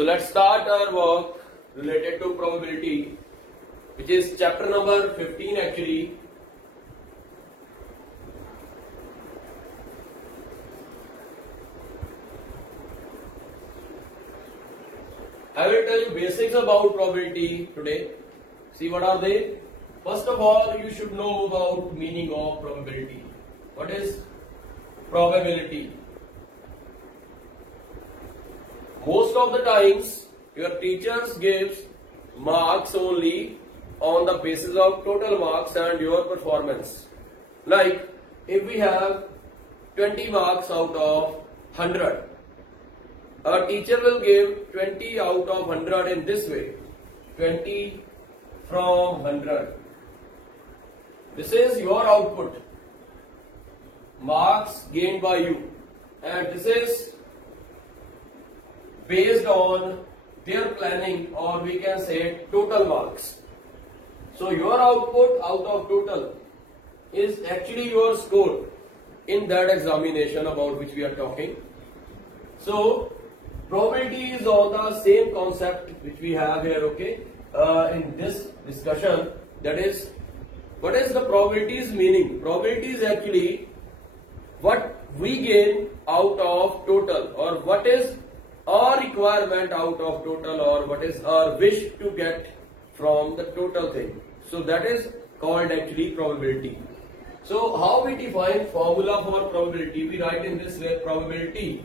So let's start our work related to probability, which is chapter number 15 actually. I will tell you basics about probability today. See, what are they? First of all, you should know about meaning of probability. What is probability? Most of the times, your teachers gives marks only on the basis of total marks and your performance. Like, if we have 20 marks out of 100, our teacher will give 20 out of 100 in this way. 20 from 100. This is your output. Marks gained by you. And this is based on their planning, or we can say total marks. So your output out of total is actually your score in that examination about which we are talking. So probability is on the same concept which we have here, okay, in this discussion. That is, what is the probability's meaning? Probability is actually what we gain out of total, or what is our requirement out of total, or what is our wish to get from the total thing. So that is called actually probability. So how we define formula for probability? We write in this way: probability.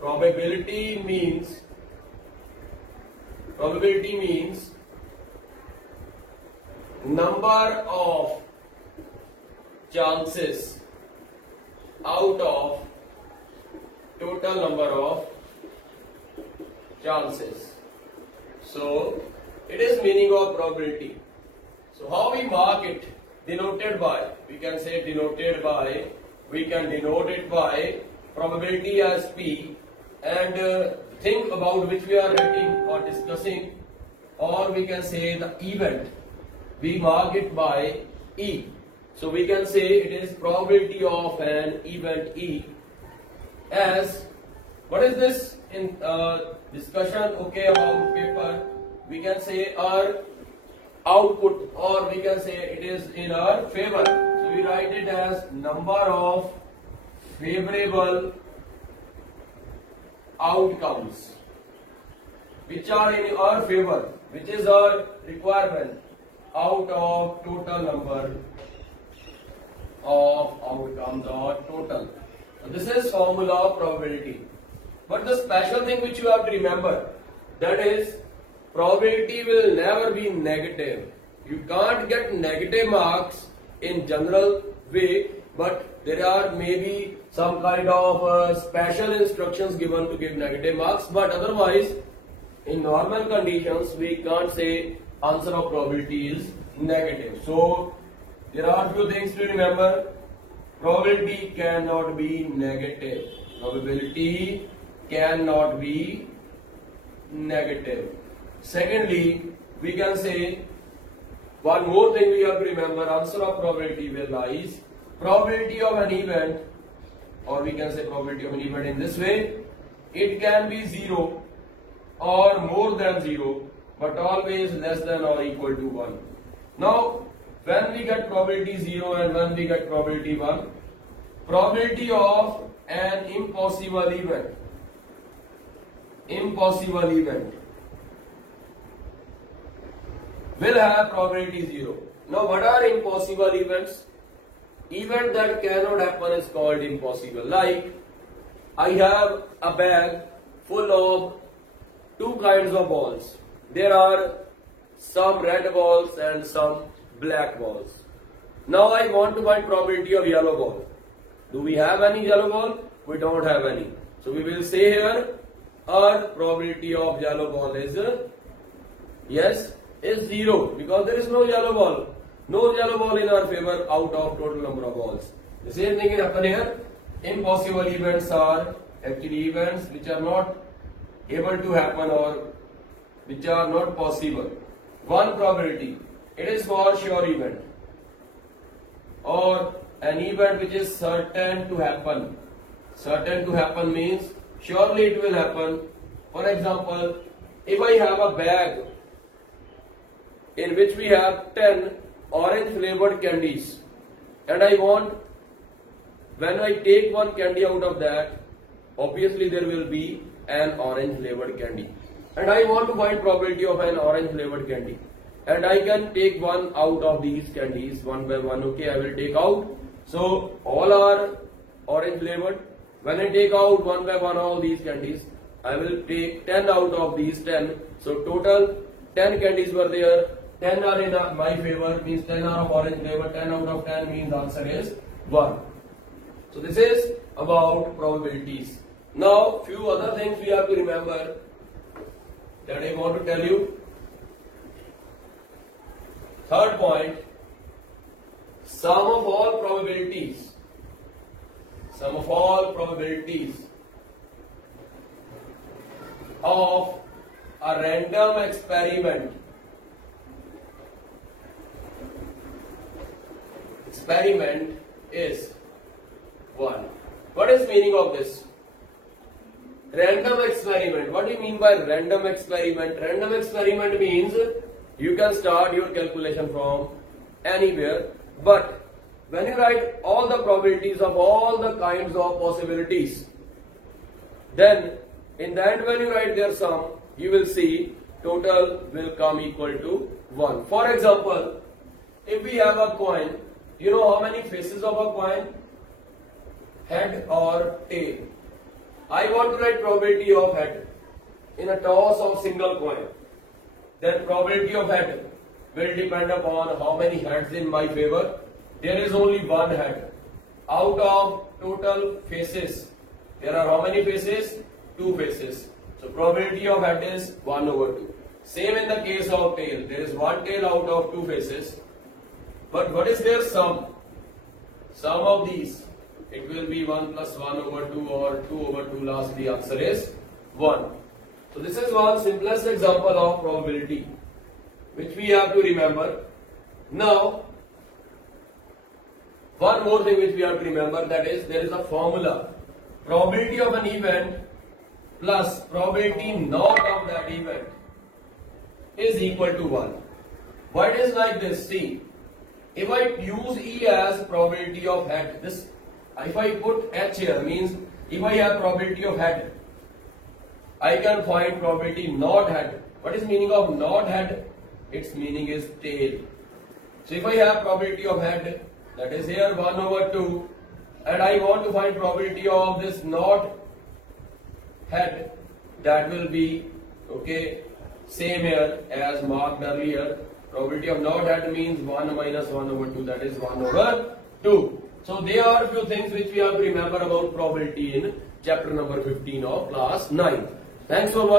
Probability means number of chances out of total number of chances. So it is meaning of probability. So how we mark it? Denoted by, we can say denoted by, we can denote it by probability as P, and think about which we are writing or discussing, or we can say the event, we mark it by E. So we can say it is probability of an event E. As what is this in discussion, okay, about paper, we can say our output, or we can say it is in our favor. So we write it as number of favorable outcomes which are in our favor, which is our requirement out of total number of outcomes, or total. So this is formula of probability. But the special thing which you have to remember, that is, probability will never be negative. You can't get negative marks in general way, but there are maybe some kind of special instructions given to give negative marks, but otherwise in normal conditions we can't say answer of probability is negative. So there are few things to remember. Probability cannot be negative. Probability cannot be negative. Secondly, we can say one more thing we have to remember. Answer of probability will lies probability of an event, or we can say probability of an event in this way. It can be 0 or more than 0, but always less than or equal to 1. Now, when we get probability 0 and when we get probability 1, probability of an impossible event will have probability 0. Now, what are impossible events? Event that cannot happen is called impossible. Like, I have a bag full of two kinds of balls. There are some red balls and some black balls. Now I want to find probability of yellow ball. Do we have any yellow ball? We don't have any. So we will say here our probability of yellow ball is yes, is 0, because there is no yellow ball. No yellow ball in our favor out of total number of balls. The same thing is happening here. Impossible events are actually events which are not able to happen, or which are not possible. One probability, it is for sure event, or an event which is certain to happen. Certain to happen means surely it will happen, For example, if I have a bag in which we have 10 orange flavored candies, and I want, when I take one candy out of that, obviously there will be an orange flavored candy, and I want to find probability of an orange flavored candy, and I can take one out of these candies one by one. Okay, I will take out, so all are orange flavored. When I take out one by one all these candies, I will take 10 out of these 10. So total 10 candies were there. 10 are in my favor, means 10 are of orange flavor. 10 out of 10 means answer is 1. So this is about probabilities. Now few other things we have to remember that I want to tell you. Third point, sum of all probabilities. Sum of all probabilities of a random experiment is 1. What is meaning of this? Random experiment. What do you mean by random experiment? Random experiment means you can start your calculation from anywhere, but when you write all the probabilities of all the kinds of possibilities, then in the end when you write their sum, you will see total will come equal to 1. For example, if we have a coin, you know how many faces of a coin? Head or tail? I want to write probability of head in a toss of single coin. Then probability of head will depend upon how many heads in my favor. There is only one head. Out of total faces, there are how many faces? 2 faces. So probability of head is 1 over 2. Same in the case of tail. There is one tail out of 2 faces. But what is their sum? Sum of these. It will be 1 plus 1 over 2 or 2 over 2. Last, the answer is 1. So this is one simplest example of probability which we have to remember. Now, one more thing which we have to remember, that is there is a formula. Probability of an event plus probability not of that event is equal to 1. Why it is like this? See, if I use E as probability of head, this, if I put H here, means if I have probability of head, I can find probability not head. What is meaning of not head? Its meaning is tail. So if I have probability of head, that is here 1 over 2, and I want to find probability of this not head, that will be, okay, same here as marked earlier. Probability of not head means 1 minus 1 over 2, that is 1 over 2. So there are a few things which we have to remember about probability in chapter number 15 of class 9. Thanks for watching.